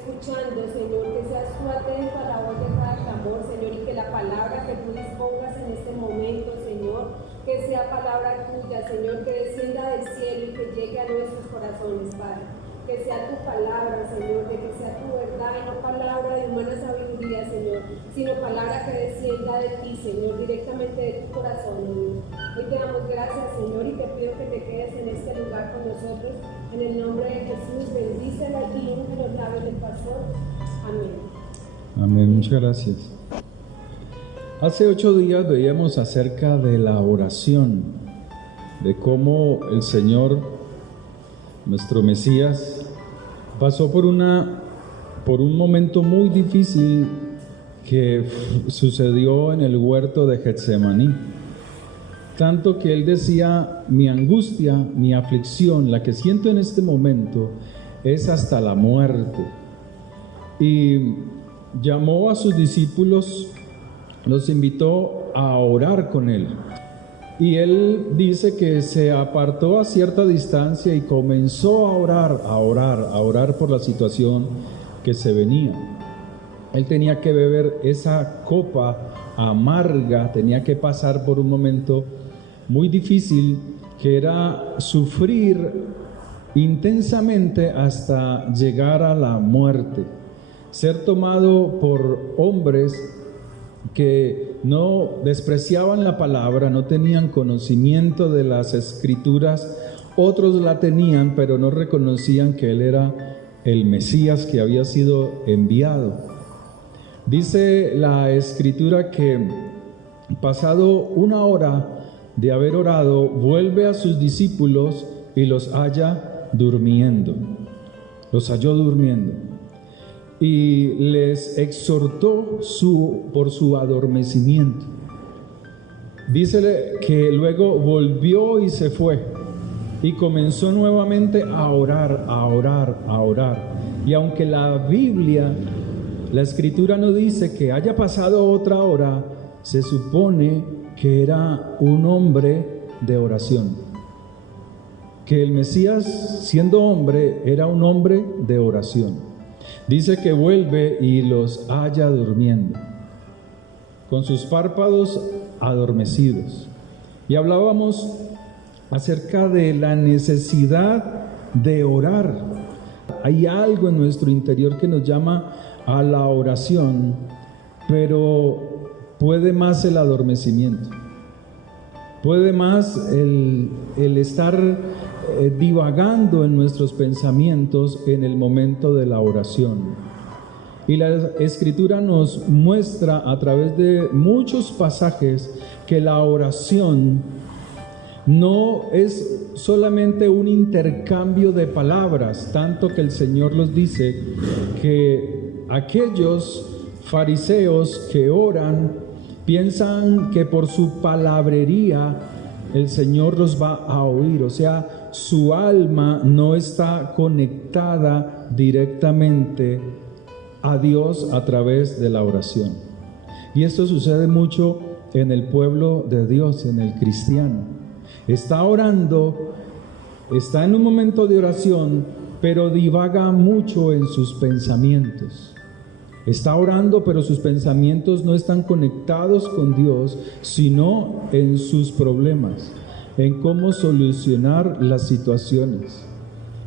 escuchando, Señor, que seas tú atento a la voz de cada clamor, Señor, y que la palabra que tú dispongas en este momento, Señor, que sea palabra tuya, Señor, que descienda del cielo y que llegue a nuestros corazones, Padre. Que sea tu palabra, Señor, de que sea tu verdad y no palabra de humana sabiduría, Señor, sino palabra que descienda de ti, Señor, directamente de tu corazón, Señor. Hoy te damos gracias, Señor, y te pido que te quedes en este lugar con nosotros. En el nombre de Jesús, bendícela y unge los labios del pastor. Amén. Amén, muchas gracias. Hace 8 días veíamos acerca de la oración, de cómo el Señor, nuestro Mesías, pasó por un momento muy difícil que sucedió en el huerto de Getsemaní. Tanto que Él decía, mi angustia, mi aflicción, la que siento en este momento, es hasta la muerte. Y llamó a sus discípulos, los invitó a orar con Él. Y Él dice que se apartó a cierta distancia y comenzó a orar por la situación que se venía. Él tenía que beber esa copa amarga, tenía que pasar por un momento muy difícil, que era sufrir intensamente hasta llegar a la muerte, ser tomado por hombres que no despreciaban la palabra, no tenían conocimiento de las escrituras, otros la tenían, pero no reconocían que Él era el Mesías que había sido enviado. Dice la escritura que pasado 1 hora de haber orado, vuelve a sus discípulos y los halló durmiendo. Y les exhortó por su adormecimiento. Dice que luego volvió y se fue y comenzó nuevamente a orar. Y aunque la Biblia, la escritura no dice que haya pasado otra hora, se supone que era un hombre de oración, que el Mesías, siendo hombre, era un hombre de oración. Dice que vuelve y los halla durmiendo, con sus párpados adormecidos. Y hablábamos acerca de la necesidad de orar. Hay algo en nuestro interior que nos llama a la oración, pero puede más el adormecimiento, puede más el estar divagando en nuestros pensamientos en el momento de la oración. Y la escritura nos muestra a través de muchos pasajes que la oración no es solamente un intercambio de palabras, tanto que el Señor nos dice que aquellos fariseos que oran piensan que por su palabrería el Señor los va a oír, o sea, su alma no está conectada directamente a Dios a través de la oración. Y esto sucede mucho en el pueblo de Dios, en el cristiano. Está orando, está en un momento de oración, pero divaga mucho en sus pensamientos. Está orando, pero sus pensamientos no están conectados con Dios, sino en sus problemas, en cómo solucionar las situaciones,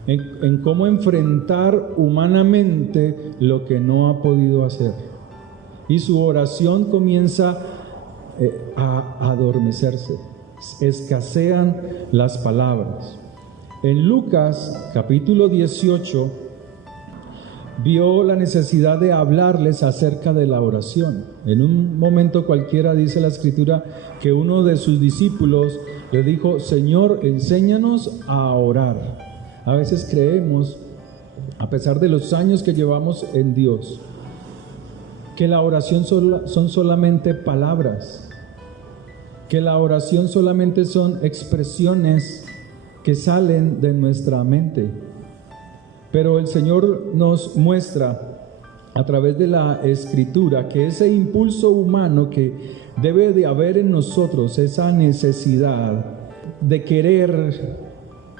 en cómo enfrentar humanamente lo que no ha podido hacer. Y su oración comienza a adormecerse, escasean las palabras. En Lucas capítulo 18 vio la necesidad de hablarles acerca de la oración. En un momento cualquiera dice la escritura que uno de sus discípulos le dijo: Señor, enséñanos a orar. A veces creemos, a pesar de los años que llevamos en Dios, que la oración son solamente palabras, que la oración solamente son expresiones que salen de nuestra mente. Pero el Señor nos muestra a través de la escritura que ese impulso humano que debe de haber en nosotros, esa necesidad de querer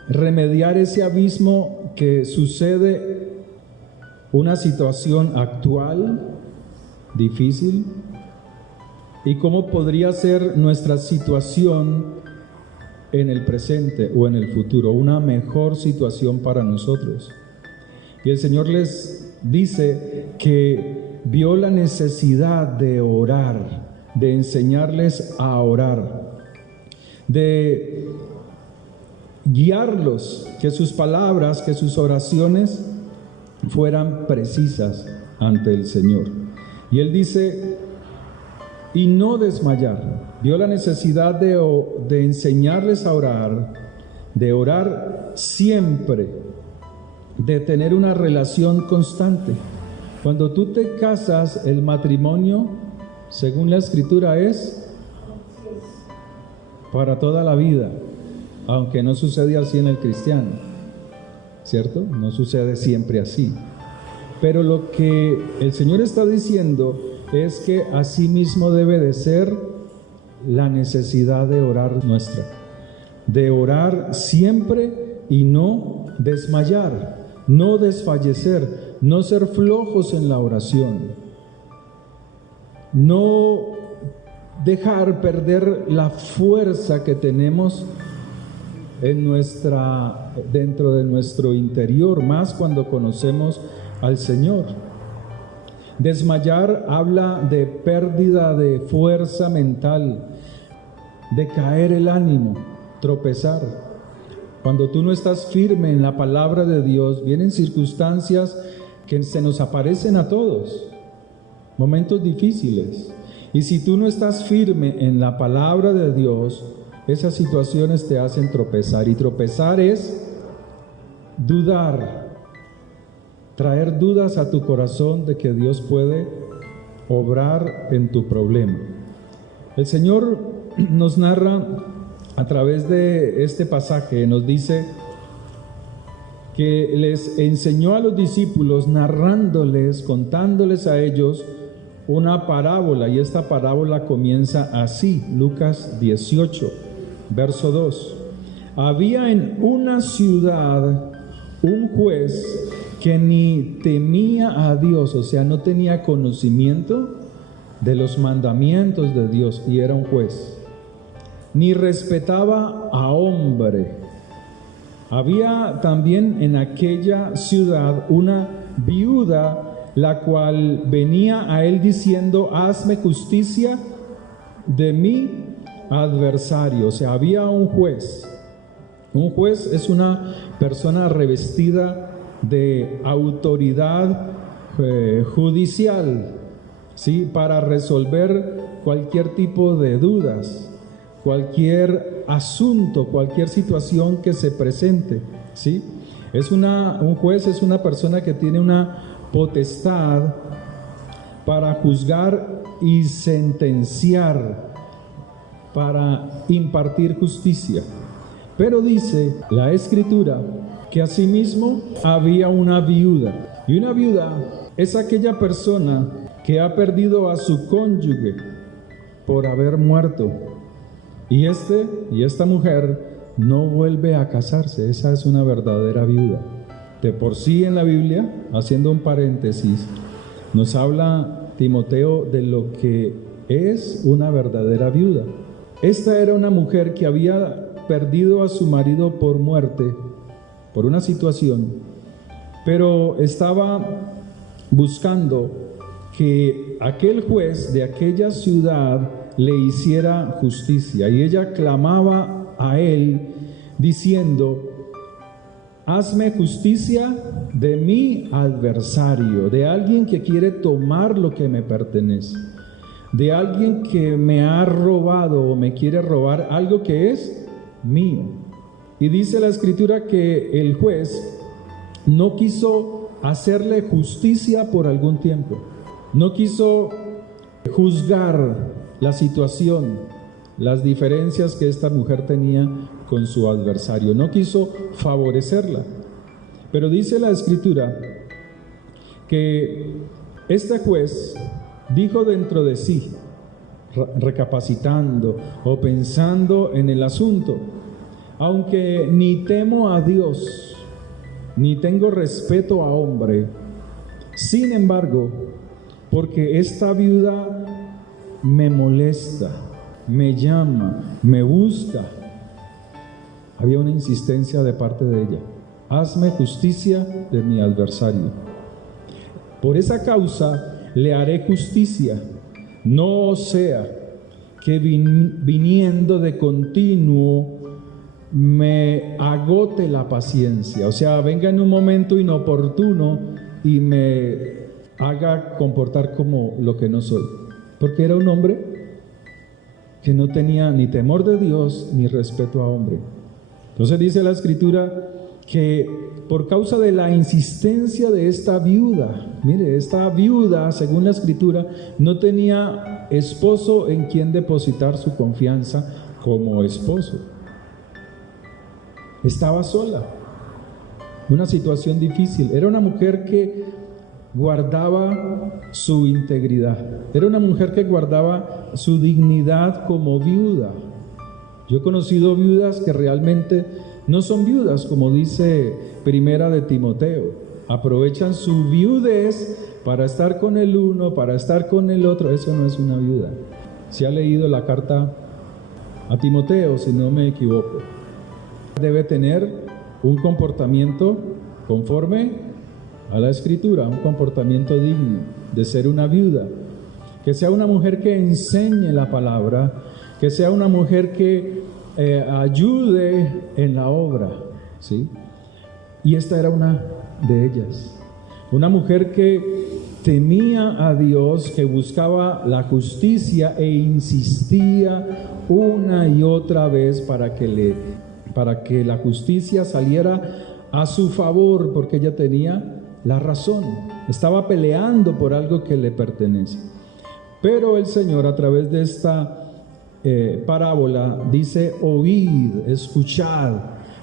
remediar ese abismo que sucede una situación actual difícil y cómo podría ser nuestra situación en el presente o en el futuro, una mejor situación para nosotros. Y el Señor les dice que vio la necesidad de orar, de enseñarles a orar, de guiarlos, que sus palabras, que sus oraciones fueran precisas ante el Señor. Y Él dice, y no desmayar. Vio la necesidad de enseñarles a orar, de orar siempre, de tener una relación constante. Cuando tú te casas, el matrimonio, según la Escritura, es para toda la vida, aunque no sucede así en el cristiano, ¿cierto? No sucede siempre así. Pero lo que el Señor está diciendo es que así mismo debe de ser la necesidad de orar nuestra, de orar siempre y no desmayar, no desfallecer, no ser flojos en la oración, no dejar perder la fuerza que tenemos dentro de nuestro interior, más cuando conocemos al Señor. Desmayar habla de pérdida de fuerza mental, de caer el ánimo, tropezar. Cuando tú no estás firme en la palabra de Dios, vienen circunstancias que se nos aparecen a todos, momentos difíciles. Y si tú no estás firme en la palabra de Dios, esas situaciones te hacen tropezar. Y tropezar es dudar, traer dudas a tu corazón de que Dios puede obrar en tu problema. El Señor nos narra a través de este pasaje, nos dice que les enseñó a los discípulos narrándoles, contándoles a ellos una parábola, y esta parábola comienza así, Lucas 18, verso 2. Había en una ciudad un juez que ni temía a Dios, o sea, no tenía conocimiento de los mandamientos de Dios, y era un juez, ni respetaba a hombre. Había también en aquella ciudad una viuda, la cual venía a él diciendo, hazme justicia de mi adversario. O sea, había un juez. Un juez es una persona revestida de autoridad judicial, ¿sí? Para resolver cualquier tipo de dudas, cualquier asunto, cualquier situación que se presente, ¿sí? Un juez es una persona que tiene una potestad para juzgar y sentenciar, para impartir justicia. Pero dice la Escritura que asimismo había una viuda, y una viuda es aquella persona que ha perdido a su cónyuge por haber muerto, y esta mujer no vuelve a casarse. Esa es una verdadera viuda. De por sí en la Biblia, haciendo un paréntesis, nos habla Timoteo de lo que es una verdadera viuda. Esta era una mujer que había perdido a su marido por muerte, por una situación, pero estaba buscando que aquel juez de aquella ciudad le hiciera justicia, y ella clamaba a él diciendo, hazme justicia de mi adversario, de alguien que quiere tomar lo que me pertenece, de alguien que me ha robado o me quiere robar algo que es mío. Y dice la Escritura que el juez no quiso hacerle justicia por algún tiempo, no quiso juzgar la situación, las diferencias que esta mujer tenía con su adversario, no quiso favorecerla. Pero dice la Escritura que este juez dijo dentro de sí, recapacitando o pensando en el asunto, aunque ni temo a Dios, ni tengo respeto a hombre, Sin embargo, porque esta viuda me molesta, me llama, me busca, había una insistencia de parte de ella. Hazme justicia de mi adversario. Por esa causa le haré justicia, no sea que viniendo de continuo me agote la paciencia, o sea, venga en un momento inoportuno y me haga comportar como lo que no soy, porque era un hombre que no tenía ni temor de Dios ni respeto a hombre. Entonces dice la Escritura que por causa de la insistencia de esta viuda, mire, esta viuda, según la Escritura, no tenía esposo en quien depositar su confianza como esposo. Estaba sola, una situación difícil. Era una mujer que guardaba su integridad, era una mujer que guardaba su dignidad como viuda. Yo he conocido viudas que realmente no son viudas, como dice Primera de Timoteo. Aprovechan su viudez para estar con el uno, para estar con el otro. Eso no es una viuda. Si ha leído la carta a Timoteo, si no me equivoco, debe tener un comportamiento conforme a la Escritura, un comportamiento digno de ser una viuda. Que sea una mujer que enseñe la palabra, que sea una mujer que ayude en la obra, ¿sí? Y esta era una de ellas, una mujer que temía a Dios, que buscaba la justicia e insistía una y otra vez para que la justicia saliera a su favor, porque ella tenía la razón, estaba peleando por algo que le pertenece. Pero el Señor, a través de esta parábola, dice: oíd, escuchad,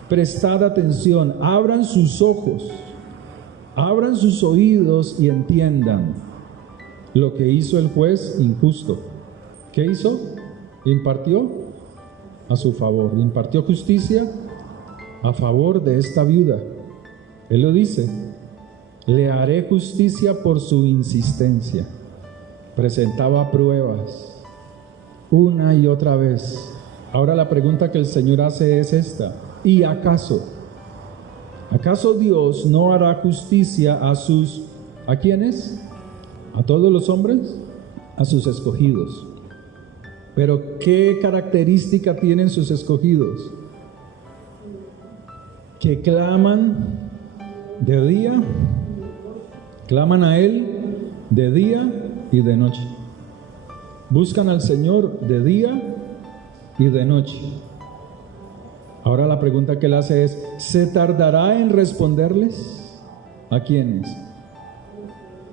prestad atención, abran sus ojos, abran sus oídos y entiendan lo que hizo el juez injusto. ¿Qué hizo? Impartió a su favor, impartió justicia a favor de esta viuda. Él lo dice: le haré justicia por su insistencia. Presentaba pruebas una y otra vez. Ahora la pregunta que el Señor hace es esta: ¿y acaso Dios no hará justicia ¿a quiénes? ¿A todos los hombres? A sus escogidos. Pero ¿qué característica tienen sus escogidos? Que claman de día, claman a Él de día y de noche. Buscan al Señor de día y de noche. Ahora la pregunta que él hace es: ¿se tardará en responderles? ¿A quiénes?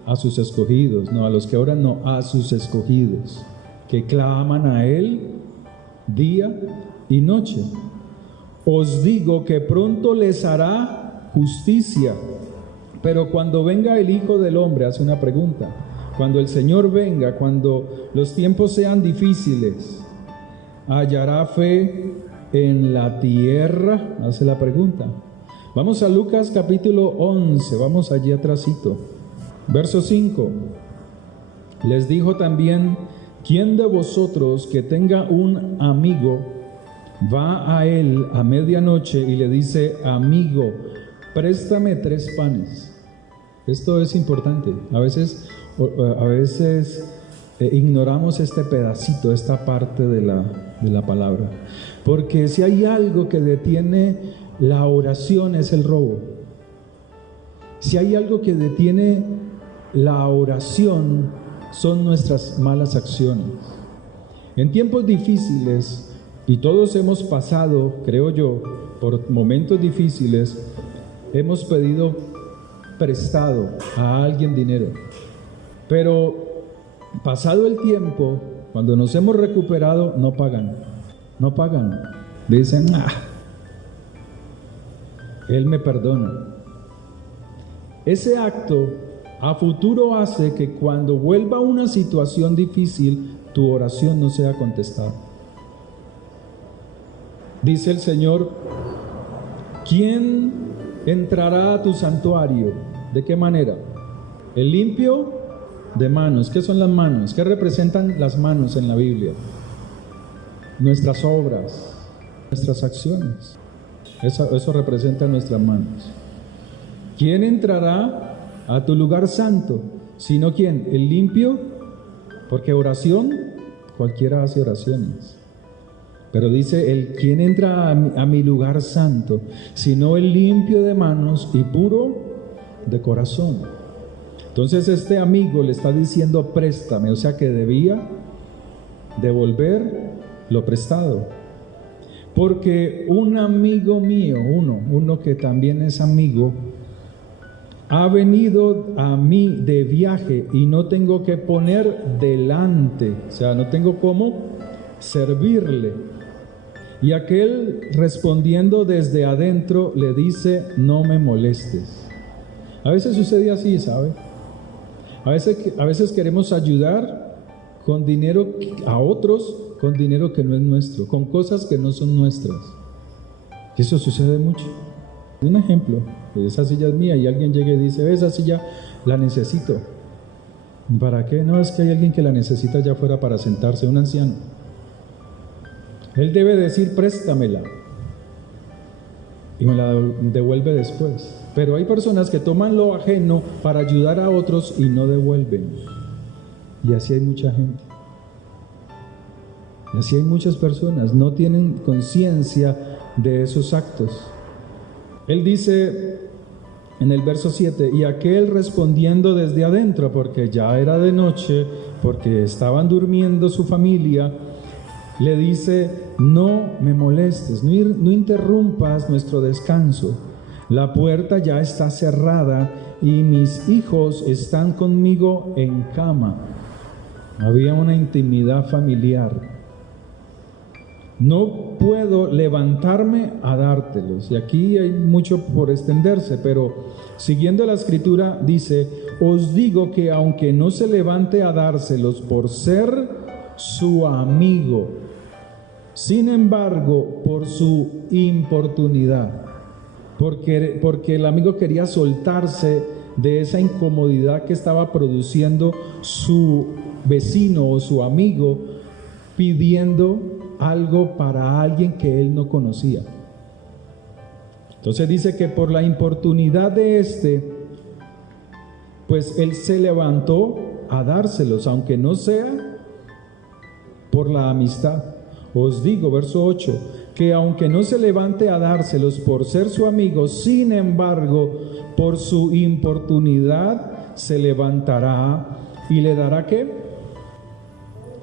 A sus escogidos, no a los que oran, no, a sus escogidos, que claman a Él día y noche. Os digo que pronto les hará justicia, pero cuando venga el Hijo del Hombre, hace una pregunta, cuando el Señor venga, cuando los tiempos sean difíciles, ¿hallará fe en la tierra? Hace la pregunta. Vamos a Lucas capítulo 11, vamos allí atrásito, verso 5. Les dijo también: ¿quién de vosotros que tenga un amigo va a él a medianoche y le dice: amigo, préstame 3 panes? Esto es importante. A veces ignoramos este pedacito, esta parte de la palabra, porque si hay algo que detiene la oración es el robo. Si hay algo que detiene la oración son nuestras malas acciones. En tiempos difíciles, y todos hemos pasado, creo yo, por momentos difíciles, hemos pedido prestado a alguien dinero, pero pasado el tiempo, cuando nos hemos recuperado, no pagan. Dicen: Él me perdona. Ese acto a futuro hace que cuando vuelva una situación difícil, tu oración no sea contestada. Dice el Señor: ¿quién entrará a tu santuario? ¿De qué manera? El limpio de manos. ¿Qué son las manos? ¿Qué representan las manos en la Biblia? Nuestras obras, nuestras acciones. Eso representa nuestras manos. ¿Quién entrará a tu lugar santo? Sino ¿quién? El limpio, porque oración, cualquiera hace oraciones. Pero dice, ¿quién entra a mi lugar santo? Sino el limpio de manos y puro de corazón. Entonces este amigo le está diciendo, préstame, o sea que debía devolver lo prestado. Porque un amigo mío, uno que también es amigo, ha venido a mí de viaje y no tengo que poner delante, o sea, no tengo cómo servirle. Y aquel respondiendo desde adentro le dice, no me molestes. A veces sucede así, ¿sabe? A veces queremos ayudar con dinero a otros, con dinero que no es nuestro, con cosas que no son nuestras. Y eso sucede mucho. Un ejemplo, esa silla es mía y alguien llega y dice, esa silla la necesito. ¿Para qué? No, es que hay alguien que la necesita allá afuera para sentarse, un anciano. Él debe decir, préstamela y me la devuelve después. Pero hay personas que toman lo ajeno para ayudar a otros y no devuelven. Y así hay mucha gente. Y así hay muchas personas, no tienen conciencia de esos actos. Él dice en el verso 7, y aquel respondiendo desde adentro, porque ya era de noche, porque estaban durmiendo su familia, le dice, no me molestes, no interrumpas nuestro descanso. La puerta ya está cerrada y mis hijos están conmigo en cama. Había una intimidad familiar. No puedo levantarme a dártelos. Y aquí hay mucho por extenderse, pero siguiendo la escritura dice, os digo que aunque no se levante a dárselos por ser su amigo, sin embargo, por su importunidad, porque el amigo quería soltarse de esa incomodidad que estaba produciendo su vecino o su amigo, pidiendo algo para alguien que él no conocía. Entonces dice que por la importunidad de pues él se levantó a dárselos, aunque no sea por la amistad. Os digo, verso 8, que aunque no se levante a dárselos por ser su amigo, sin embargo, por su importunidad se levantará y le dará ¿qué?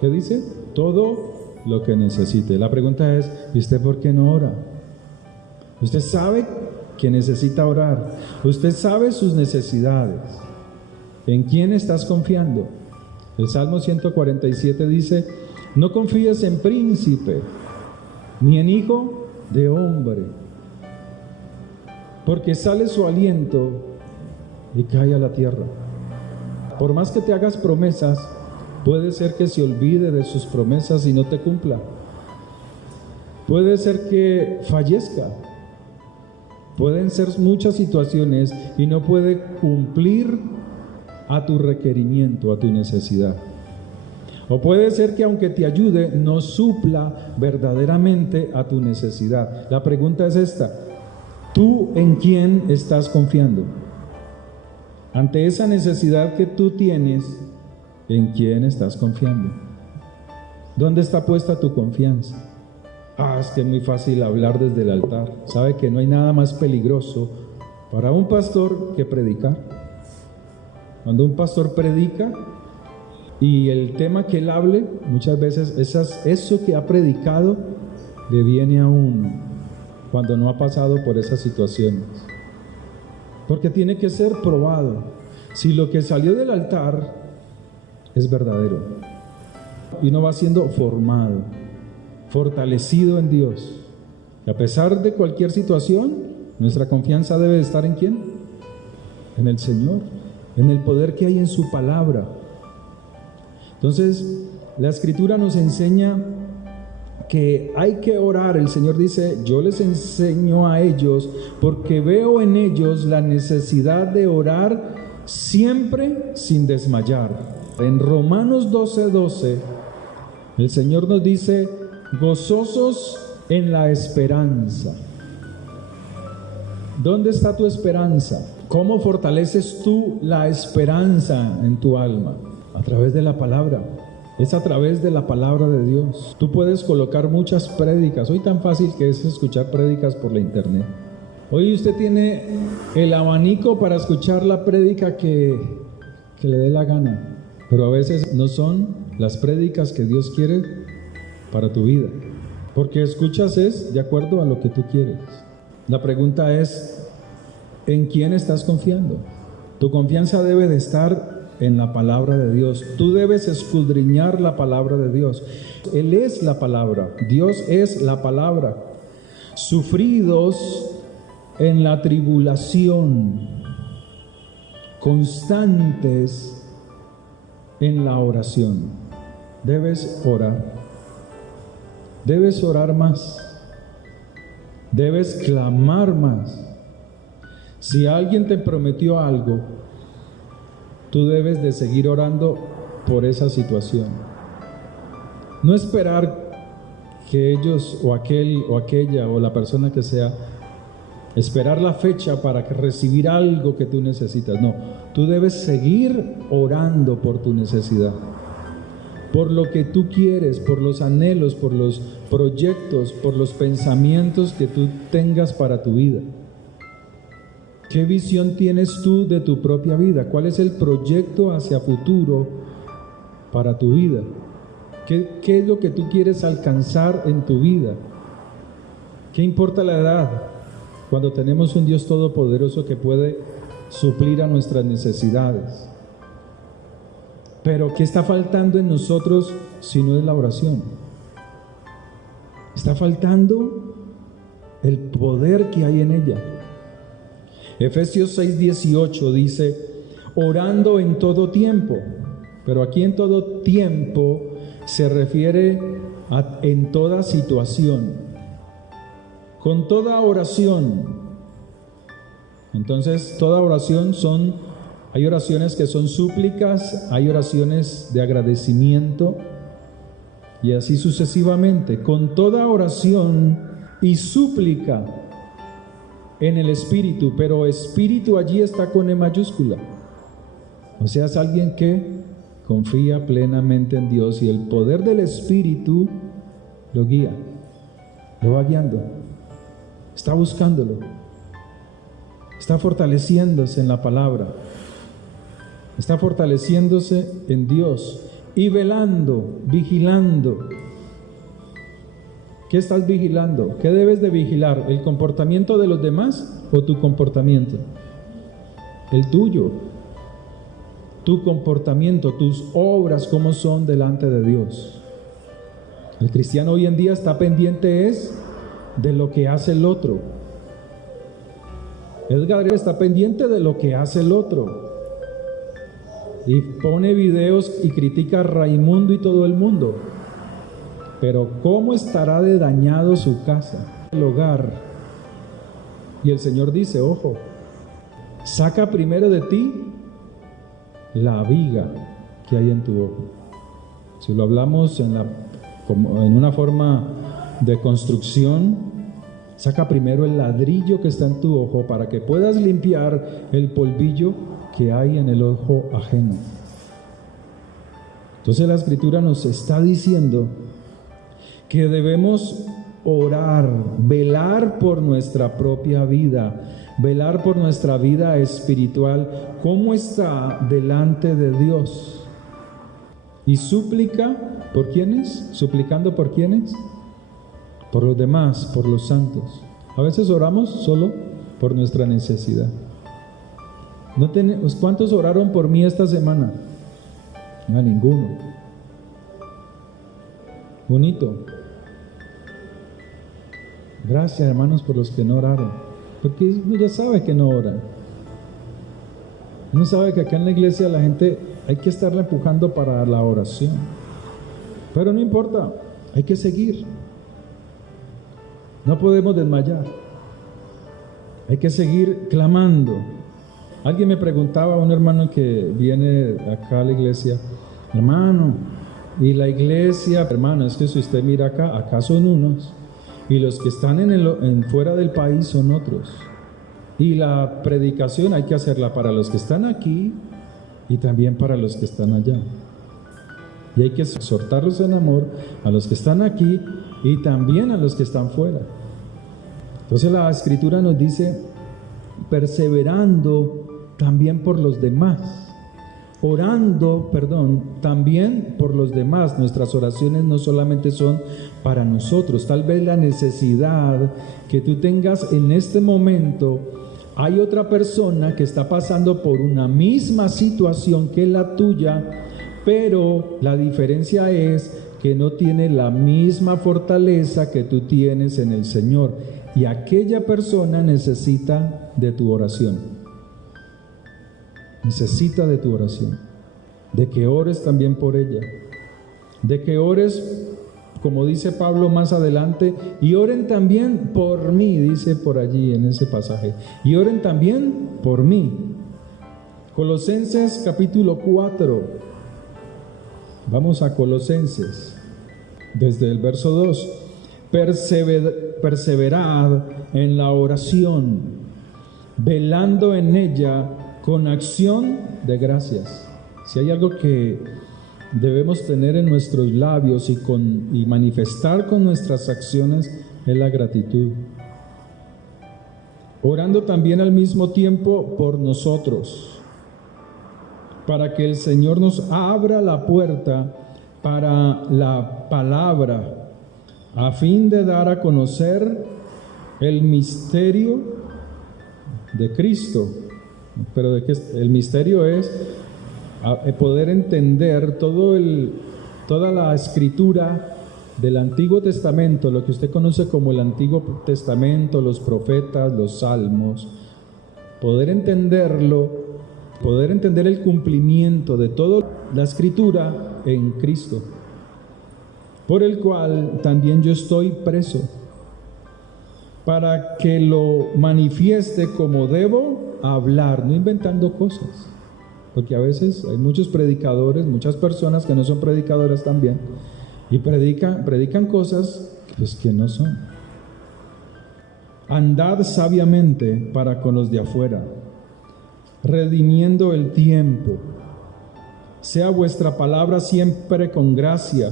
¿Qué dice? Todo lo que necesite. La pregunta es, ¿y usted por qué no ora? Usted sabe que necesita orar. Usted sabe sus necesidades. ¿En quién estás confiando? El Salmo 147 dice, no confíes en príncipe, ni en hijo de hombre, porque sale su aliento y cae a la tierra. Por más que te hagas promesas, puede ser que se olvide de sus promesas y no te cumpla. Puede ser que fallezca. Pueden ser muchas situaciones y no puede cumplir a tu requerimiento, a tu necesidad. O puede ser que aunque te ayude, no supla verdaderamente a tu necesidad. La pregunta es esta: ¿tú en quién estás confiando? Ante esa necesidad que tú tienes, ¿en quién estás confiando? ¿Dónde está puesta tu confianza? Es que es muy fácil hablar desde el altar. ¿Sabe que no hay nada más peligroso para un pastor que predicar? Cuando un pastor predica y el tema que él hable, muchas veces eso que ha predicado le viene a uno cuando no ha pasado por esas situaciones. Porque tiene que ser probado si lo que salió del altar es verdadero. Y uno va siendo formado, fortalecido en Dios. Y a pesar de cualquier situación, nuestra confianza debe estar ¿en quién? En el Señor, en el poder que hay en su palabra. Entonces, la Escritura nos enseña que hay que orar. El Señor dice, yo les enseño a ellos porque veo en ellos la necesidad de orar siempre sin desmayar. En Romanos 12:12, el Señor nos dice, gozosos en la esperanza. ¿Dónde está tu esperanza? ¿Cómo fortaleces tú la esperanza en tu alma? A través de la palabra. Es a través de la palabra de Dios. Tú puedes colocar muchas prédicas. Hoy tan fácil que es escuchar prédicas por la internet. Hoy usted tiene el abanico para escuchar la prédica que le dé la gana. Pero a veces no son las prédicas que Dios quiere para tu vida. Porque escuchas es de acuerdo a lo que tú quieres. La pregunta es, ¿en quién estás confiando? Tu confianza debe de estar en la palabra de Dios. Tú debes escudriñar la palabra de Dios. Él es la palabra. Dios es la palabra. Sufridos en la tribulación, constantes en la oración. Debes orar. Debes orar más. Debes clamar más. Si alguien te prometió algo, tú debes de seguir orando por esa situación. No esperar que ellos o aquel o aquella o la persona que sea, esperar la fecha para recibir algo que tú necesitas. No, tú debes seguir orando por tu necesidad, por lo que tú quieres, por los anhelos, por los proyectos, por los pensamientos que tú tengas para tu vida. ¿Qué visión tienes tú de tu propia vida? ¿Cuál es el proyecto hacia futuro para tu vida? ¿Qué es lo que tú quieres alcanzar en tu vida? ¿Qué importa la edad cuando tenemos un Dios todopoderoso que puede suplir a nuestras necesidades? Pero ¿qué está faltando en nosotros si no es la oración? Está faltando el poder que hay en ella. Efesios 6:18 dice, orando en todo tiempo. Pero aquí en todo tiempo se refiere a en toda situación. Con toda oración. Entonces, toda oración hay oraciones que son súplicas, hay oraciones de agradecimiento y así sucesivamente. Con toda oración y súplica en el Espíritu, pero Espíritu allí está con E mayúscula. O sea, es alguien que confía plenamente en Dios y el poder del Espíritu lo guía, lo va guiando, está buscándolo, está fortaleciéndose en la palabra, está fortaleciéndose en Dios y velando, vigilando. ¿Qué estás vigilando? ¿Qué debes de vigilar? ¿El comportamiento de los demás o tu comportamiento? El tuyo. Tu comportamiento, tus obras, ¿cómo son delante de Dios? El cristiano hoy en día está pendiente de lo que hace el otro. Edgar está pendiente de lo que hace el otro. Y pone videos y critica a Raimundo y todo el mundo. Pero ¿cómo estará de dañado su casa, el hogar? Y el Señor dice, ojo, saca primero de ti la viga que hay en tu ojo. Si lo hablamos en una forma de construcción, saca primero el ladrillo que está en tu ojo para que puedas limpiar el polvillo que hay en el ojo ajeno. Entonces la Escritura nos está diciendo que debemos orar, velar por nuestra propia vida, velar por nuestra vida espiritual, cómo está delante de Dios. Y súplica, ¿por quiénes? Suplicando ¿por quiénes? Por los demás, por los santos. A veces oramos solo por nuestra necesidad. ¿Cuántos oraron por mí esta semana? No, ninguno. Bonito. Gracias, hermanos, por los que no oraron. Porque uno ya sabe que no oran. Uno sabe que acá en la iglesia la gente hay que estarla empujando para la oración. Pero no importa, hay que seguir. No podemos desmayar. Hay que seguir clamando. Alguien me preguntaba, un hermano que viene acá a la iglesia, hermano, y la iglesia, hermano, es que si usted mira acá son unos, y los que están fuera del país son otros. Y la predicación hay que hacerla para los que están aquí y también para los que están allá. Y hay que exhortarlos en amor a los que están aquí y también a los que están fuera. Entonces la Escritura nos dice, perseverando también por los demás, orando, también por los demás. Nuestras oraciones no solamente son para nosotros. Tal vez la necesidad que tú tengas en este momento, hay otra persona que está pasando por una misma situación que la tuya, pero la diferencia es que no tiene la misma fortaleza que tú tienes en el Señor, y aquella persona necesita de tu oración. Necesita de tu oración, de que ores también por ella, de que ores, como dice Pablo más adelante, y oren también por mí, dice por allí en ese pasaje, y oren también por mí. Colosenses capítulo 4. Vamos a Colosenses, desde el verso 2. Perseverad en la oración, velando en ella con acción de gracias. Si hay algo que debemos tener en nuestros labios y manifestar con nuestras acciones, es la gratitud. Orando también al mismo tiempo por nosotros, para que el Señor nos abra la puerta para la palabra, a fin de dar a conocer el misterio de Cristo. Pero el misterio es poder entender toda la escritura del Antiguo Testamento, lo que usted conoce como el Antiguo Testamento, los profetas, los salmos, poder entenderlo, poder entender el cumplimiento de toda la escritura en Cristo, por el cual también yo estoy preso, para que lo manifieste como debo hablar, no inventando cosas, porque a veces hay muchos predicadores, muchas personas que no son predicadoras también, y predican cosas pues que no son. Andad sabiamente para con los de afuera, redimiendo el tiempo. Sea vuestra palabra siempre con gracia,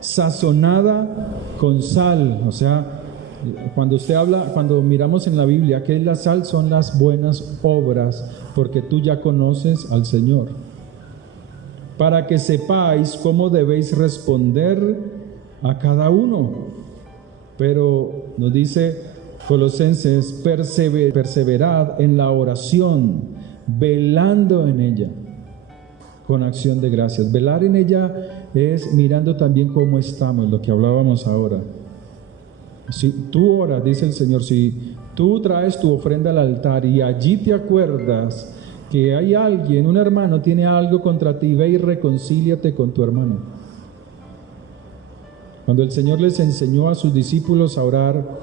sazonada con sal. O sea, cuando miramos en la Biblia, ¿qué es la sal? Son las buenas obras, porque tú ya conoces al Señor. Para que sepáis cómo debéis responder a cada uno. Pero nos dice Colosenses, perseverad en la oración, velando en ella con acción de gracias. Velar en ella es mirando también cómo estamos, lo que hablábamos ahora. Si tú oras, dice el Señor, si tú traes tu ofrenda al altar y allí te acuerdas que hay alguien, un hermano tiene algo contra ti, ve y reconcíliate con tu hermano. Cuando el Señor les enseñó a sus discípulos a orar,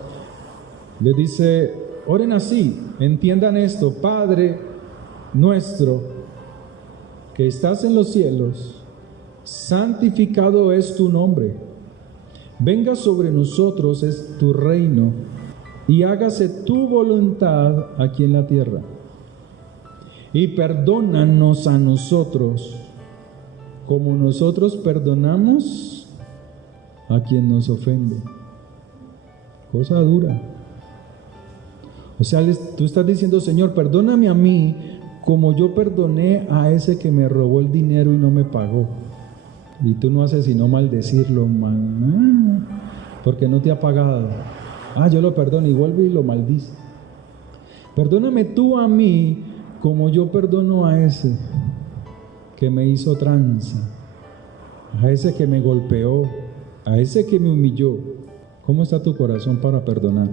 les dice, oren así, entiendan esto: Padre nuestro que estás en los cielos, santificado es tu nombre, venga sobre nosotros es tu reino, y hágase tu voluntad aquí en la tierra. Y perdónanos a nosotros, como nosotros perdonamos a quien nos ofende. Cosa dura. O sea, tú estás diciendo, Señor, perdóname a mí, como yo perdoné a ese que me robó el dinero y no me pagó. Y tú no haces sino maldecirlo, porque no te ha pagado. Yo lo perdono, y vuelve y lo maldice. Perdóname tú a mí, como yo perdono a ese que me hizo tranza, a ese que me golpeó, a ese que me humilló. ¿Cómo está tu corazón para perdonar?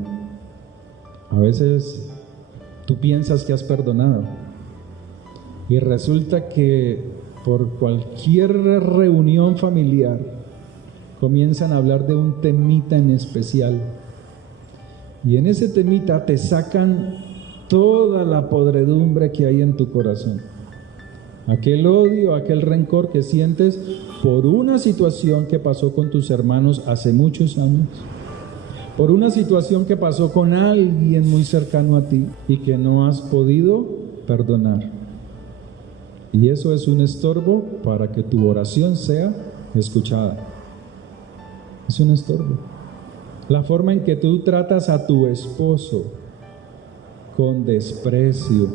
A veces tú piensas que has perdonado y resulta que por cualquier reunión familiar comienzan a hablar de un temita en especial, y en ese temita te sacan toda la podredumbre que hay en tu corazón. Aquel odio, aquel rencor que sientes por una situación que pasó con tus hermanos hace muchos años, por una situación que pasó con alguien muy cercano a ti y que no has podido perdonar. Y eso es un estorbo para que tu oración sea escuchada. Es un estorbo. La forma en que tú tratas a tu esposo con desprecio,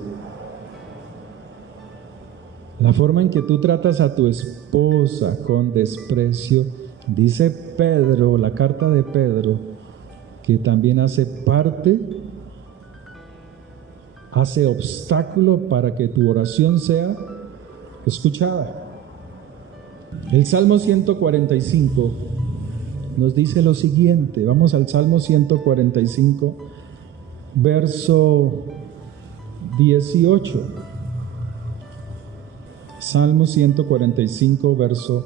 la forma en que tú tratas a tu esposa con desprecio, dice Pedro, la carta de Pedro, que también hace obstáculo para que tu oración sea escuchada. El Salmo 145 nos dice lo siguiente. Vamos al Salmo 145, verso 18. Salmo 145, verso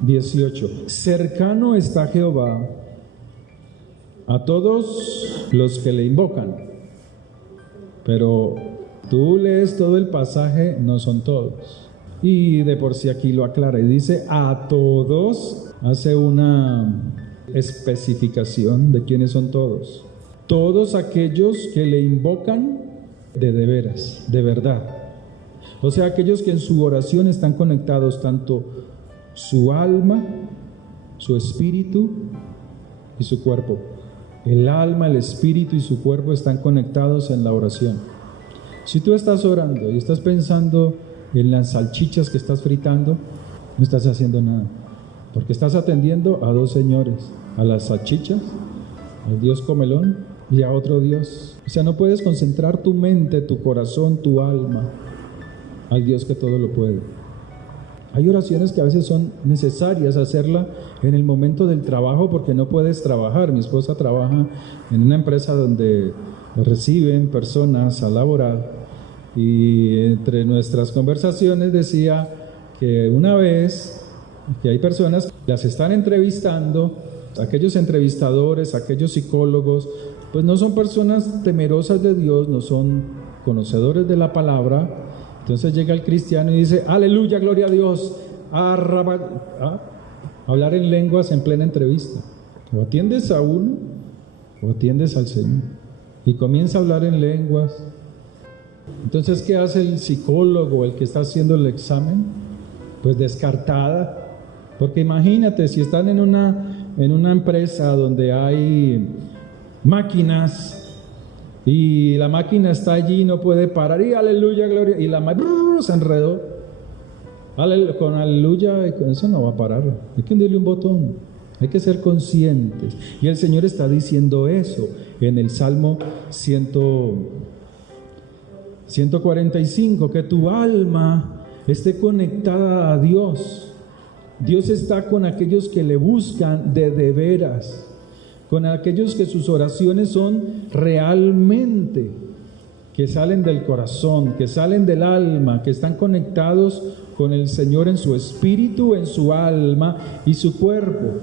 18. Cercano está Jehová a todos los que le invocan. Pero tú lees todo el pasaje, no son todos. Y de por sí aquí lo aclara y dice a todos, hace una especificación de quiénes son todos. Todos aquellos que le invocan de veras, de verdad. O sea, aquellos que en su oración están conectados tanto su alma, su espíritu y su cuerpo. El alma, el espíritu y su cuerpo están conectados en la oración. Si tú estás orando y estás pensando en las salchichas que estás fritando, no estás haciendo nada, porque estás atendiendo a dos señores, a las salchichas, al Dios comelón y a otro Dios. O sea, no puedes concentrar tu mente, tu corazón, tu alma al Dios que todo lo puede. Hay oraciones que a veces son necesarias hacerla en el momento del trabajo porque no puedes trabajar. Mi esposa trabaja en una empresa donde reciben personas a laborar y entre nuestras conversaciones decía que una vez que hay personas que las están entrevistando, aquellos entrevistadores, aquellos psicólogos, pues no son personas temerosas de Dios, no son conocedores de la palabra. Entonces llega el cristiano y dice, aleluya, gloria a Dios, hablar en lenguas en plena entrevista. O atiendes a uno o atiendes al Señor. Y comienza a hablar en lenguas. Entonces, ¿qué hace el psicólogo, el que está haciendo el examen? Pues descartada. Porque imagínate, si están en una empresa donde hay máquinas y la máquina está allí y no puede parar, y aleluya, gloria, y la máquina se enredó. Con aleluya, y con eso no va a parar. Hay que darle un botón. Hay que ser conscientes. Y el Señor está diciendo eso en el Salmo 145, que tu alma esté conectada a Dios. Dios está con aquellos que le buscan de veras, con aquellos que sus oraciones son realmente, que salen del corazón, que salen del alma, que están conectados con el Señor en su espíritu, en su alma y su cuerpo.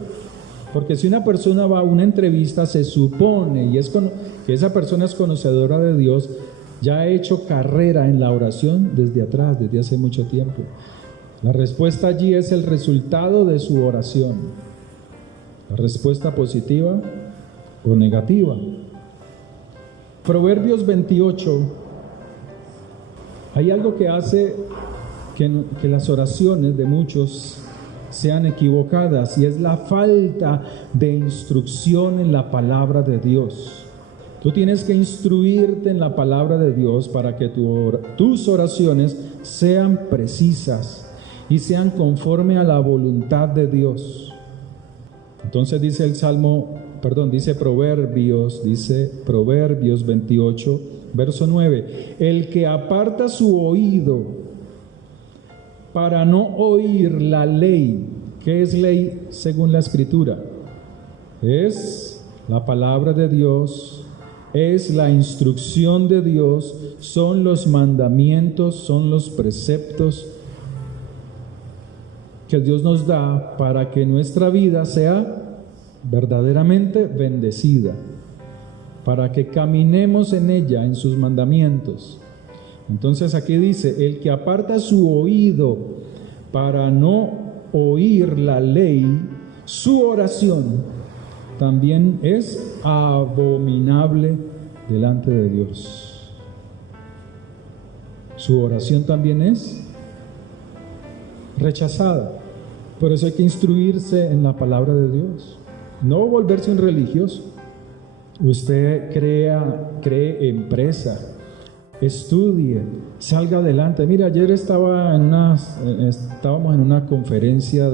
Porque si una persona va a una entrevista, se supone, que esa persona es conocedora de Dios, ya ha hecho carrera en la oración desde atrás, desde hace mucho tiempo. La respuesta allí es el resultado de su oración. La respuesta positiva o negativa. Proverbios 28. Hay algo que hace que las oraciones de muchos sean equivocadas, y es la falta de instrucción en la palabra de Dios. Tú tienes que instruirte en la palabra de Dios para que tus oraciones sean precisas y sean conforme a la voluntad de Dios. Entonces dice Proverbios 28, verso 9, el que aparta su oído para no oír la ley. ¿Qué es ley según la Escritura? Es la palabra de Dios, es la instrucción de Dios, son los mandamientos, son los preceptos que Dios nos da para que nuestra vida sea verdaderamente bendecida, para que caminemos en ella, en sus mandamientos. Entonces aquí dice, el que aparta su oído para no oír la ley, su oración también es abominable delante de Dios. Su oración también es rechazada. Por eso hay que instruirse en la palabra de Dios. No volverse un religioso. Usted cree empresa, estudie, salga adelante. Mira, ayer estábamos en una conferencia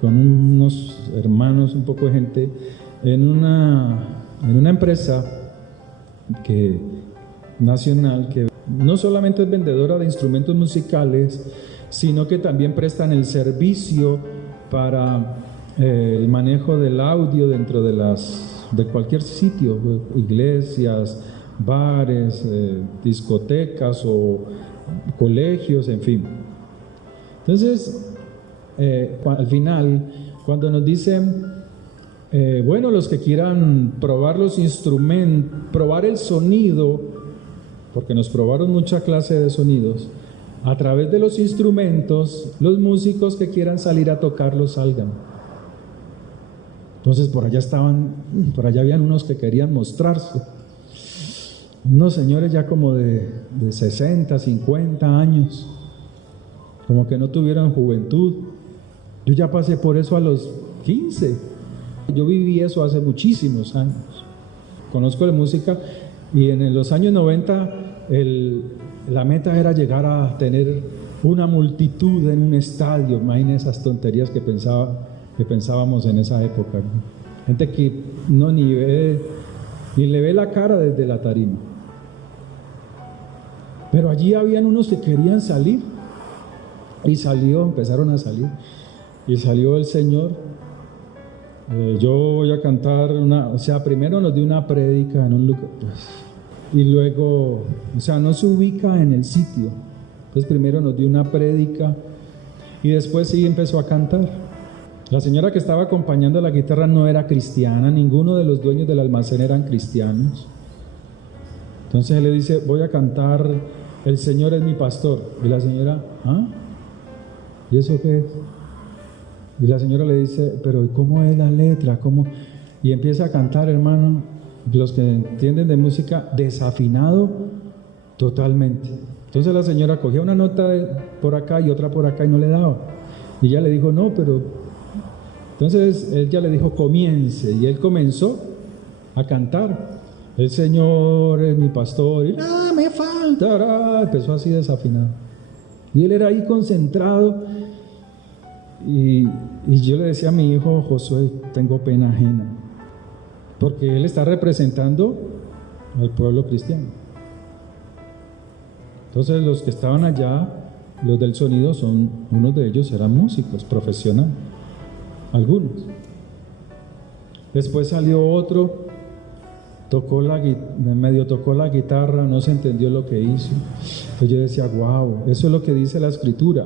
con unos hermanos, un poco de gente, en una empresa nacional que no solamente es vendedora de instrumentos musicales, sino que también prestan el servicio para el manejo del audio dentro de cualquier sitio, iglesias, bares, discotecas o colegios, en fin. Entonces, al final, cuando nos dicen, bueno, los que quieran probar los instrumentos, probar el sonido, porque nos probaron mucha clase de sonidos, a través de los instrumentos, los músicos que quieran salir a tocarlos salgan. Entonces por allá habían unos que querían mostrarse, unos señores ya como de 60, 50 años, como que no tuvieran juventud. Yo ya pasé por eso a los 15, yo viví eso hace muchísimos años. Conozco de música y en los años 90 la meta era llegar a tener una multitud en un estadio. Imagínense esas tonterías que pensábamos en esa época, ¿no? Gente que no ni le ve la cara desde la tarima. Pero allí habían unos que querían salir y empezaron a salir y salió el Señor. Yo voy a cantar primero nos dio una prédica en un lugar, y luego, no se ubica en el sitio. Entonces primero nos dio una prédica y después sí empezó a cantar. La señora que estaba acompañando la guitarra no era cristiana, ninguno de los dueños del almacén eran cristianos. Entonces él le dice, voy a cantar El Señor es mi pastor. Y la señora, ¿ah? ¿Y eso qué es? Y la señora le dice, pero ¿cómo es la letra? ¿Cómo? Y empieza a cantar, hermano, los que entienden de música, desafinado totalmente. Entonces la señora cogía una nota por acá y otra por acá y no le daba. Y ella le dijo, no, pero... Entonces ella le dijo, comience. Y él comenzó a cantar. El Señor es mi pastor y nada me faltará. Empezó así desafinado. Y él era ahí concentrado. Y yo le decía a mi hijo Josué, tengo pena ajena, porque él está representando al pueblo cristiano. Entonces los que estaban allá, los del sonido, unos de ellos eran músicos profesionales, algunos. Después salió otro, medio tocó la guitarra, no se entendió lo que hizo. Entonces yo decía, wow, eso es lo que dice la Escritura,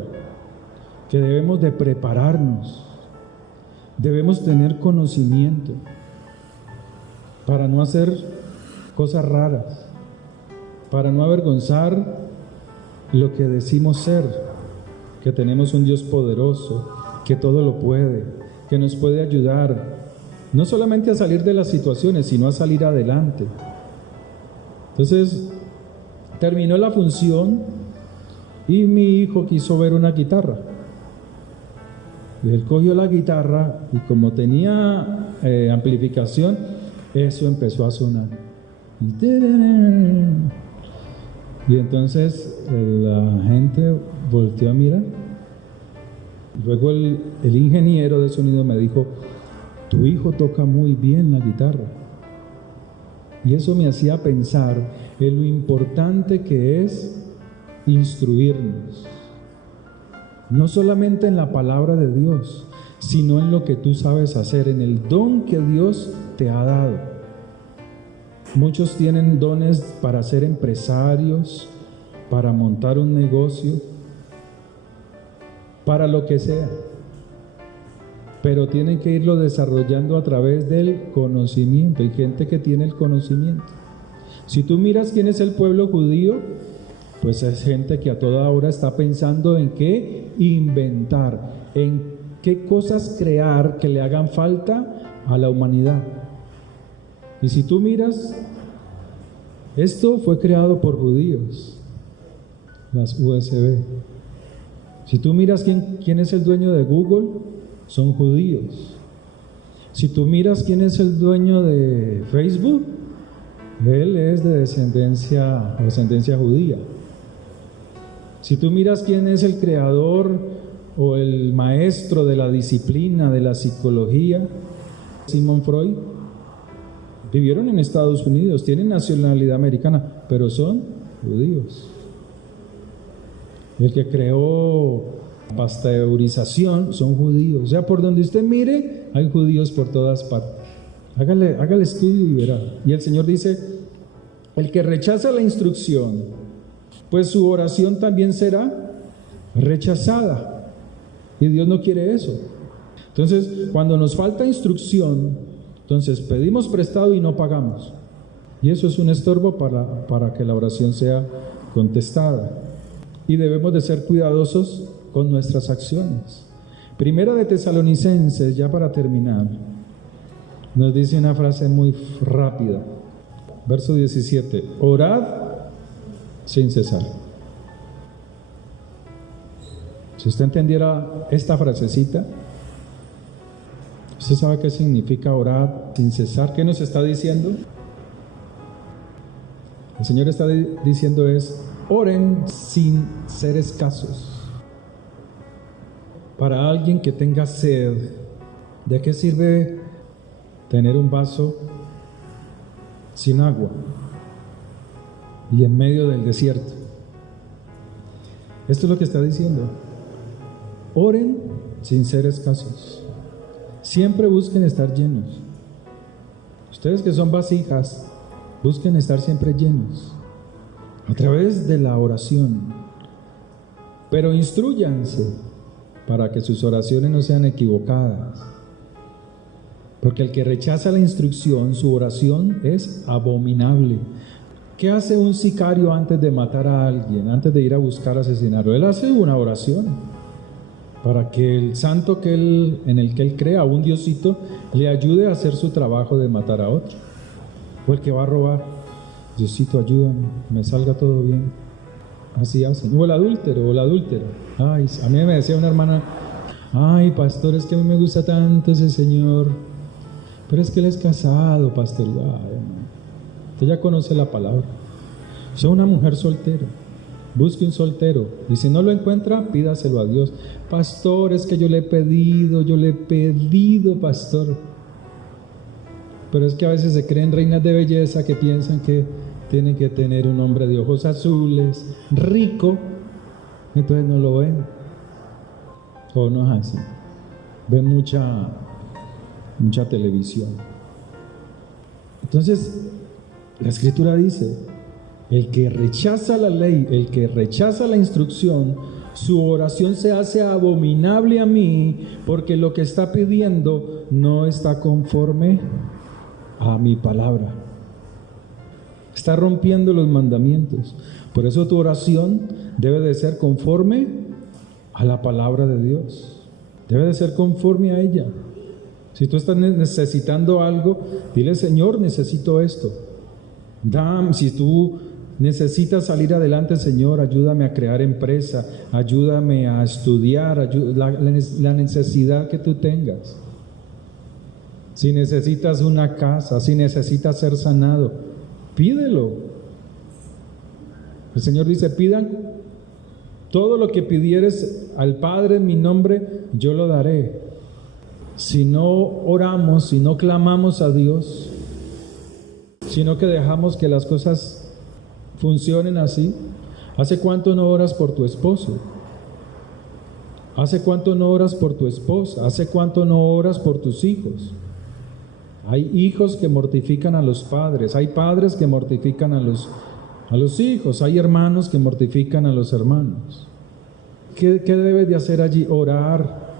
que debemos de prepararnos, debemos tener conocimiento para no hacer cosas raras, para no avergonzar lo que decimos ser, que tenemos un Dios poderoso, que todo lo puede, que nos puede ayudar, no solamente a salir de las situaciones, sino a salir adelante. Entonces, terminó la función y mi hijo quiso ver una guitarra. Y él cogió la guitarra y como tenía amplificación, eso empezó a sonar. Y entonces la gente volteó a mirar. Luego el ingeniero de sonido me dijo, tu hijo toca muy bien la guitarra. Y eso me hacía pensar en lo importante que es instruirnos. No solamente en la palabra de Dios, sino en lo que tú sabes hacer, en el don que Dios te ha dado. Muchos tienen dones para ser empresarios, para montar un negocio, para lo que sea. pero tienen que irlo desarrollando a través del conocimiento. Hay gente que tiene el conocimiento. Si tú miras quién es el pueblo judío, pues es gente que a toda hora está pensando en qué inventar, en qué cosas crear que le hagan falta a la humanidad. Y si tú miras, esto fue creado por judíos, las USB. Si tú miras quién es el dueño de Google, son judíos. Si tú miras quién es el dueño de Facebook, él es de descendencia judía. Si tú miras quién es el creador o el maestro de la disciplina de la psicología, Sigmund Freud, vivieron en Estados Unidos, tienen nacionalidad americana, pero son judíos. El que creó pasteurización son judíos. O sea, por donde usted mire, hay judíos por todas partes. Hágale estudio y verá. Y el Señor dice, el que rechaza la instrucción, pues su oración también será rechazada. Y Dios no quiere eso. Entonces, cuando nos falta instrucción, entonces pedimos prestado y no pagamos. Y eso es un estorbo para que la oración sea contestada. Y debemos de ser cuidadosos con nuestras acciones. Primera de Tesalonicenses, ya para terminar, nos dice una frase muy rápida. Verso 17. Orad sin cesar. Si usted entendiera esta frasecita, ¿usted sabe qué significa orar sin cesar? ¿Qué nos está diciendo? El Señor está diciendo oren sin ser escasos. Para alguien que tenga sed, ¿de qué sirve tener un vaso sin agua y en medio del desierto? Esto es lo que está diciendo. Oren sin ser escasos. Siempre busquen estar llenos. Ustedes que son vasijas, busquen estar siempre llenos a través de la oración. Pero instrúyanse para que sus oraciones no sean equivocadas. Porque el que rechaza la instrucción, su oración es abominable. ¿Qué hace un sicario antes de matar a alguien, antes de ir a buscar asesinarlo? Él hace una oración para que el santo en el que él crea, un diosito, le ayude a hacer su trabajo de matar a otro. O el que va a robar, Diosito, ayúdame, me salga todo bien. Así hacen. O el adúltero, o la adúltera. Ay, a mí me decía una hermana, ay, pastor, es que a mí me gusta tanto ese señor, pero es que él es casado, pastor. Ay, usted ya conoce la palabra. Soy una mujer soltera, busque un soltero, y si no lo encuentra, pídaselo a Dios. Pastor, es que yo le he pedido, pastor. Pero es que a veces se creen reinas de belleza que piensan que tienen que tener un hombre de ojos azules, rico, entonces no lo ven. O no es así. Ven mucha televisión. Entonces, la Escritura dice, el que rechaza la ley, el que rechaza la instrucción, su oración se hace abominable a mí, porque lo que está pidiendo no está conforme a mi palabra. Está rompiendo los mandamientos. Por eso tu oración debe de ser conforme a la palabra de Dios. Debe de ser conforme a ella. Si tú estás necesitando algo, dile, Señor, necesito esto. Si tú necesitas salir adelante, Señor, ayúdame a crear empresa, ayúdame a estudiar, la necesidad que tú tengas. Si necesitas una casa, si necesitas ser sanado, pídelo. El Señor dice, pidan todo lo que pidieres al Padre en mi nombre, yo lo daré. Si no oramos, si no clamamos a Dios, sino que dejamos que las cosas funcionen así. ¿Hace cuánto no oras por tu esposo? ¿Hace cuánto no oras por tu esposa? ¿Hace cuánto no oras por tus hijos? Hay hijos que mortifican a los padres, hay padres que mortifican a los hijos, hay hermanos que mortifican a los hermanos. ¿Qué debes de hacer allí? Orar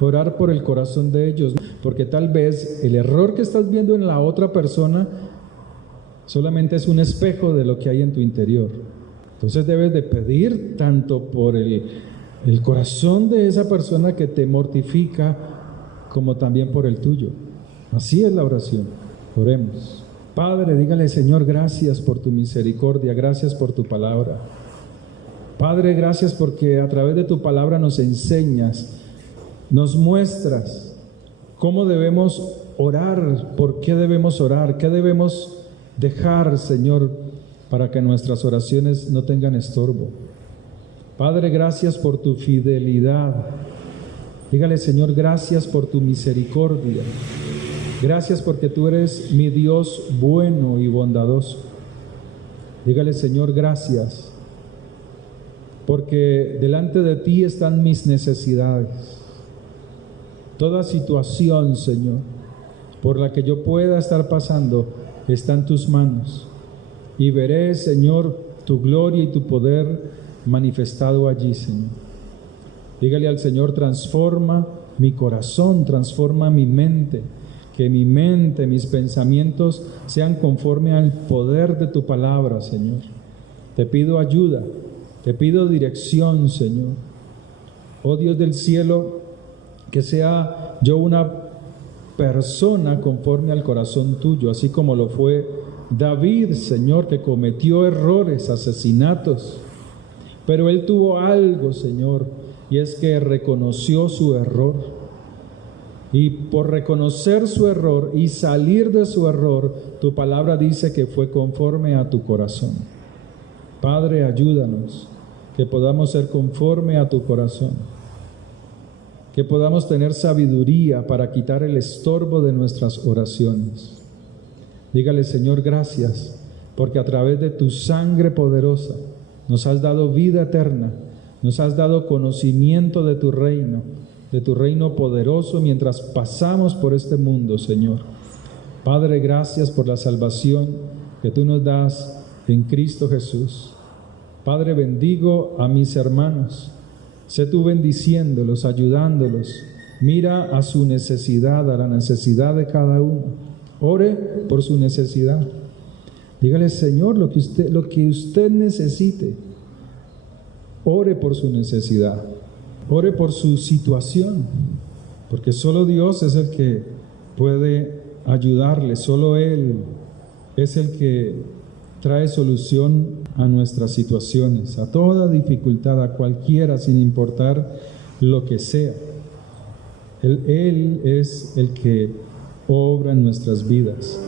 orar por el corazón de ellos, porque tal vez el error que estás viendo en la otra persona solamente es un espejo de lo que hay en tu interior. Entonces debes de pedir tanto por el corazón de esa persona que te mortifica, como también por el tuyo. Así es la oración. Oremos. Padre, dígale: Señor, gracias por tu misericordia, gracias por tu palabra. Padre, gracias porque a través de tu palabra nos enseñas, nos muestras cómo debemos orar, por qué debemos orar, qué debemos dejar, Señor, para que nuestras oraciones no tengan estorbo. Padre, gracias por tu fidelidad. Dígale: Señor, gracias por tu misericordia. Gracias porque tú eres mi Dios bueno y bondadoso. Dígale: Señor, gracias porque delante de ti están mis necesidades. Toda situación, Señor, por la que yo pueda estar pasando, está en tus manos. Y veré, Señor, tu gloria y tu poder manifestado allí, Señor. Dígale al Señor: transforma mi corazón, transforma mi mente, que mi mente, mis pensamientos sean conforme al poder de tu palabra, Señor. Te pido ayuda, te pido dirección, Señor. Oh Dios del cielo, que sea yo una persona conforme al corazón tuyo, así como lo fue David, Señor, que cometió errores, asesinatos, pero él tuvo algo, Señor, y es que reconoció su error. Y por reconocer su error y salir de su error, tu palabra dice que fue conforme a tu corazón. Padre, ayúdanos, que podamos ser conforme a tu corazón, que podamos tener sabiduría para quitar el estorbo de nuestras oraciones. Dígale: Señor, gracias, porque a través de tu sangre poderosa nos has dado vida eterna, nos has dado conocimiento de tu reino poderoso mientras pasamos por este mundo, Señor. Padre, gracias por la salvación que tú nos das en Cristo Jesús. Padre, bendigo a mis hermanos. Sé tú bendiciéndolos, ayudándolos. Mira a su necesidad, a la necesidad de cada uno. Ore por su necesidad. Dígale: Señor, lo que usted necesite. Ore por su necesidad. Ore por su situación, porque solo Dios es el que puede ayudarle, solo Él es el que trae solución a nuestras situaciones, a toda dificultad, a cualquiera, sin importar lo que sea. Él es el que obra en nuestras vidas.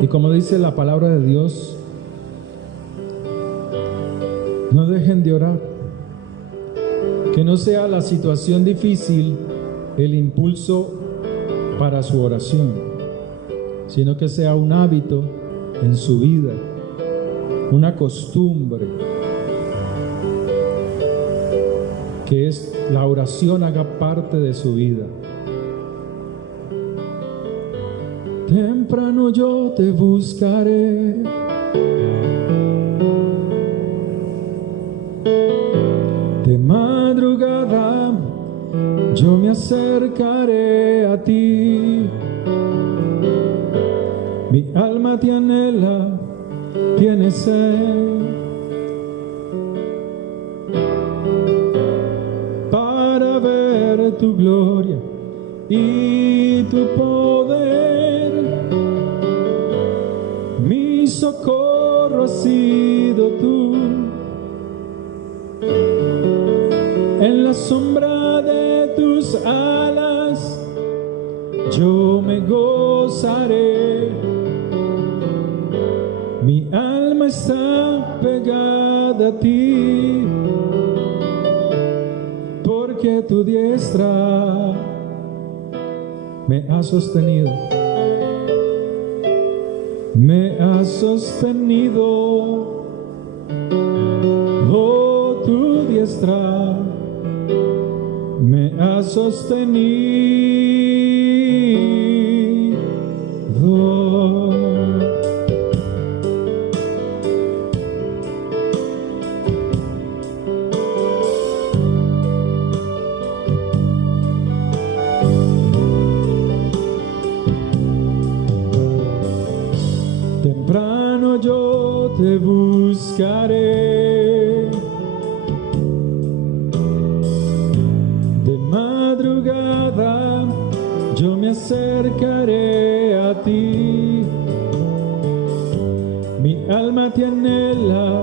Y como dice la palabra de Dios, no dejen de orar. Que no sea la situación difícil el impulso para su oración, sino que sea un hábito en su vida, una costumbre, que es la oración haga parte de su vida. Temprano yo te buscaré, de madrugada yo me acercaré a ti. Mi alma te anhela, tiene sed, para ver tu gloria y tu poder. Mi socorro has sido tú. En la sombra de tus alas yo me gozaré. Mi alma está pegada a ti, porque tu diestra me ha sostenido. Me ha sostenido, oh, tu diestra me ha sostenido. temprano yo te buscaré, de madrugada yo me acercaré a ti. Mi alma te anhela,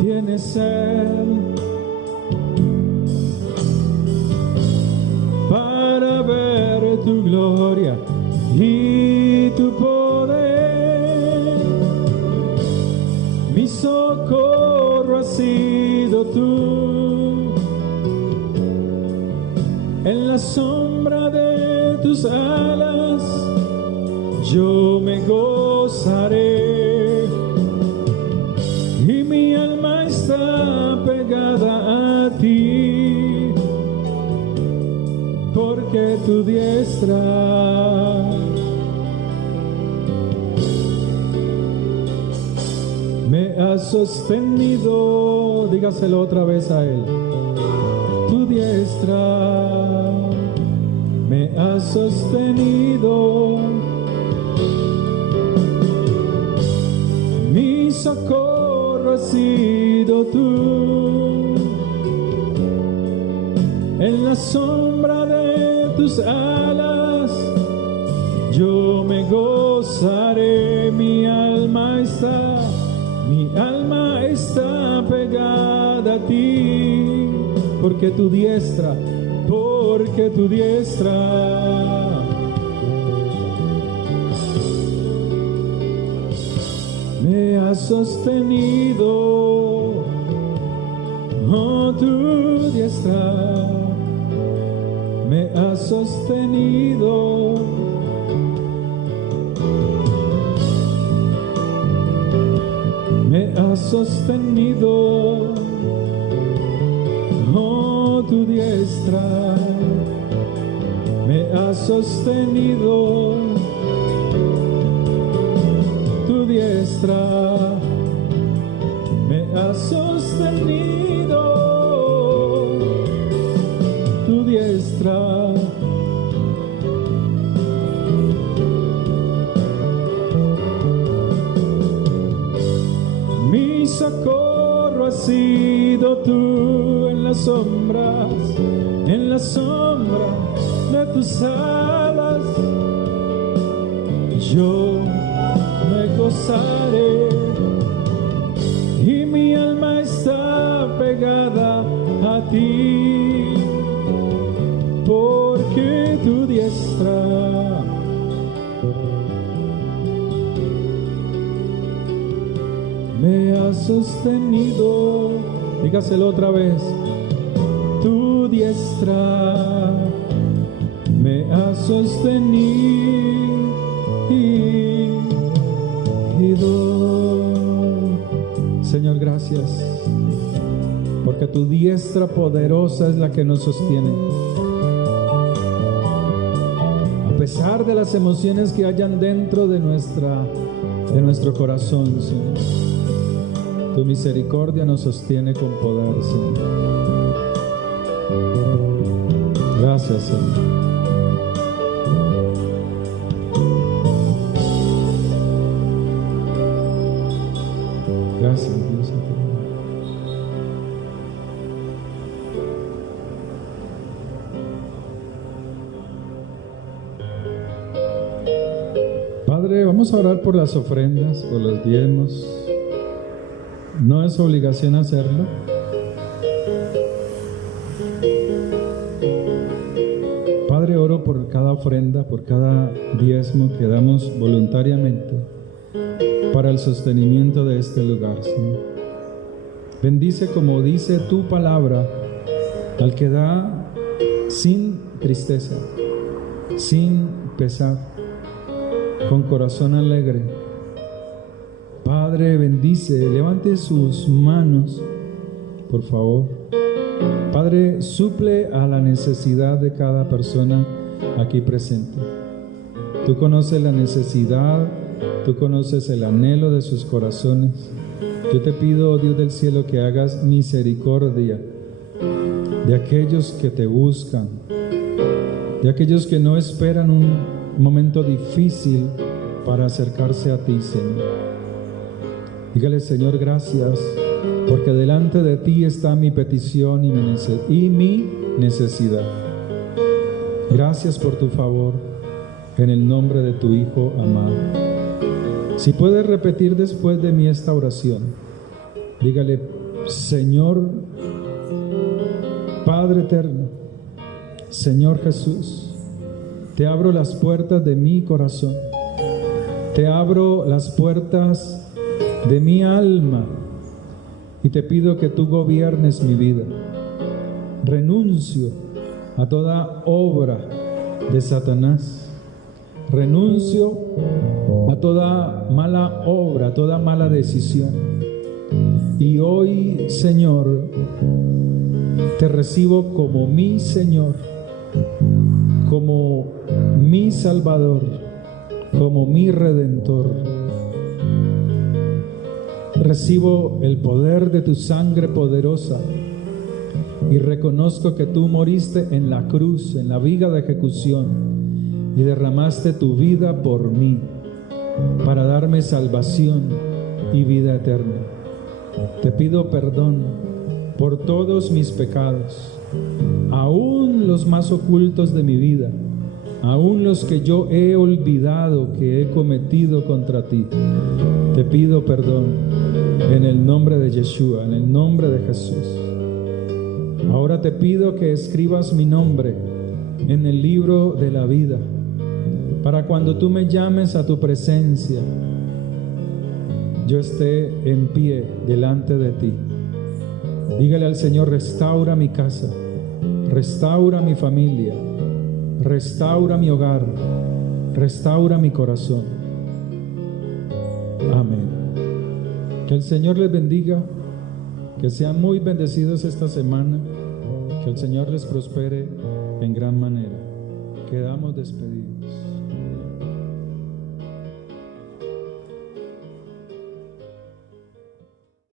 tiene sed para ver tu gloria y tu poder. Mi socorro has sido tú, en la sombra de tus alas yo me gozaré, y mi alma está pegada a ti, porque tu diestra me ha sostenido. Dígaselo otra vez a él. Tu diestra me ha sostenido, mi socorro has sido tú, en la sombra de tus alas yo me gozaré. Mi alma está pegada a ti, porque tu diestra me ha sostenido. Oh, tu diestra me ha sostenido. Me ha sostenido. Oh, tu diestra me ha sostenido. Tu diestra me ha sostenido. Tu diestra mi socorro has sido tú, en las sombra de tus alas yo me gozaré, y mi alma está pegada a ti, porque tu diestra me ha sostenido. Dígaselo otra vez. Tu diestra me ha sostenido. Señor, gracias, porque tu diestra poderosa es la que nos sostiene. A pesar de las emociones que hayan dentro de nuestro corazón, Señor, tu misericordia nos sostiene con poder, Señor. Gracias, Señor. Gracias, Dios eterno. Padre, vamos a orar por las ofrendas, por los diezmos. No es obligación hacerlo. Padre, oro por cada ofrenda, por cada diezmo que damos voluntariamente para el sostenimiento de este lugar, Señor. Bendice, como dice tu palabra, al que da sin tristeza, sin pesar, con corazón alegre. Padre, bendice, levante sus manos, por favor. Padre, suple a la necesidad de cada persona aquí presente. Tú conoces la necesidad, tú conoces el anhelo de sus corazones. Yo te pido, oh Dios del cielo, que hagas misericordia de aquellos que te buscan, de aquellos que no esperan un momento difícil para acercarse a ti, Señor. Dígale: Señor, gracias, porque delante de ti está mi petición y mi necesidad. Gracias por tu favor, en el nombre de tu Hijo amado. Si puedes repetir después de mí esta oración, dígale: Señor, Padre eterno, Señor Jesús, te abro las puertas de mi corazón, te abro las puertas de mi alma y te pido que tú gobiernes mi vida. Renuncio a toda obra de Satanás. Renuncio a toda mala obra, a toda mala decisión. Y hoy, Señor, te recibo como mi Señor, como mi Salvador, como mi Redentor. Recibo el poder de tu sangre poderosa y reconozco que tú moriste en la cruz, en la viga de ejecución, y derramaste tu vida por mí para darme salvación y vida eterna. Te pido perdón por todos mis pecados, aún los más ocultos de mi vida, aún los que yo he olvidado que he cometido contra ti. Te pido perdón en el nombre de Yeshua, en el nombre de Jesús. Ahora te pido que escribas mi nombre en el libro de la vida, para cuando tú me llames a tu presencia, yo esté en pie delante de ti. Dígale al Señor: restaura mi casa, restaura mi familia, restaura mi hogar, restaura mi corazón. Amén. Que el Señor les bendiga, que sean muy bendecidos esta semana, que el Señor les prospere en gran manera. Quedamos despedidos.